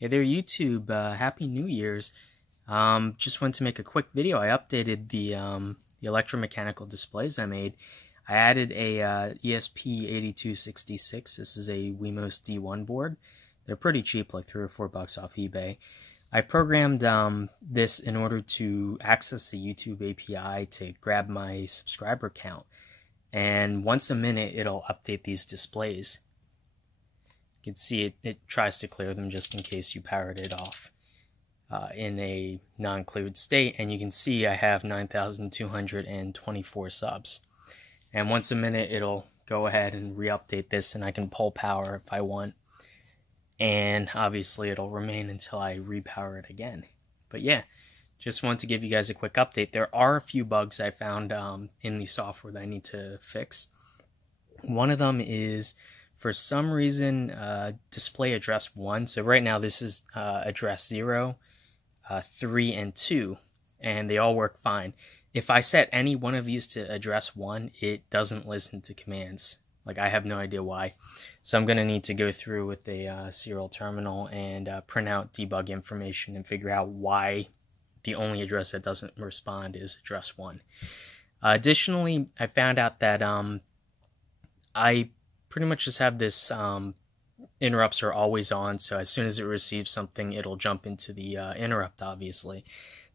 Hey there YouTube, Happy New Year's. Just wanted to make a quick video. I updated the electromechanical displays I made. I added a ESP8266. This is a Wemos D1 board. They're pretty cheap, like $3 or $4 off eBay. I programmed this in order to access the YouTube API to grab my subscriber count. And once a minute, it'll update these displays. You can see it tries to clear them just in case you powered it off in a non-cleared state, and you can see I have 9,224 subs. And once a minute it'll go ahead and re-update this, and I can pull power if I want, and obviously it'll remain until I repower it again. But yeah, just wanted to give you guys a quick update. There are a few bugs I found in the software that I need to fix. One of them is, for some reason, display address 1. So right now this is address 0, 3, and 2, and they all work fine. If I set any one of these to address 1, it doesn't listen to commands. Like, I have no idea why. So I'm going to need to go through with a serial terminal and print out debug information and figure out why the only address that doesn't respond is address 1. Additionally, I found out that I pretty much just have this interrupts are always on, so as soon as it receives something, it'll jump into the interrupt, obviously.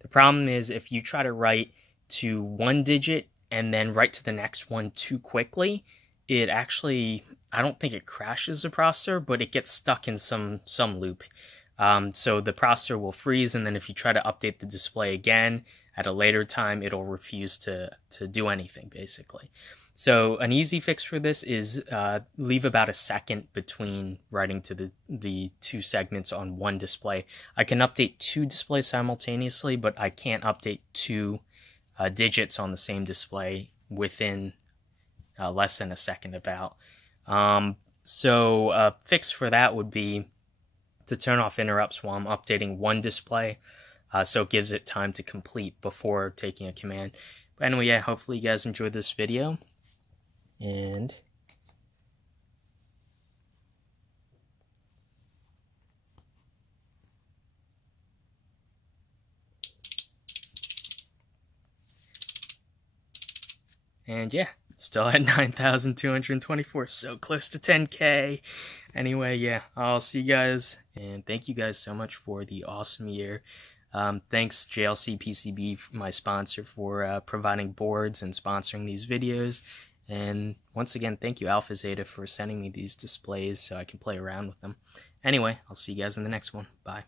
The problem is if you try to write to one digit and then write to the next one too quickly, it actually, I don't think it crashes the processor, but it gets stuck in some loop. So the processor will freeze, and then if you try to update the display again at a later time, it'll refuse to do anything, basically. So an easy fix for this is leave about a second between writing to the two segments on one display. I can update two displays simultaneously, but I can't update two digits on the same display within less than a second about. So a fix for that would be to turn off interrupts while I'm updating one display, so it gives it time to complete before taking a command. But anyway, yeah, hopefully you guys enjoyed this video. And yeah, still at 9,224, so close to 10K. Anyway, yeah, I'll see you guys, and thank you guys so much for the awesome year. Thanks JLC PCB, my sponsor, for providing boards and sponsoring these videos. And once again, thank you Alfa-Zeta for sending me these displays so I can play around with them. Anyway, I'll see you guys in the next one. Bye.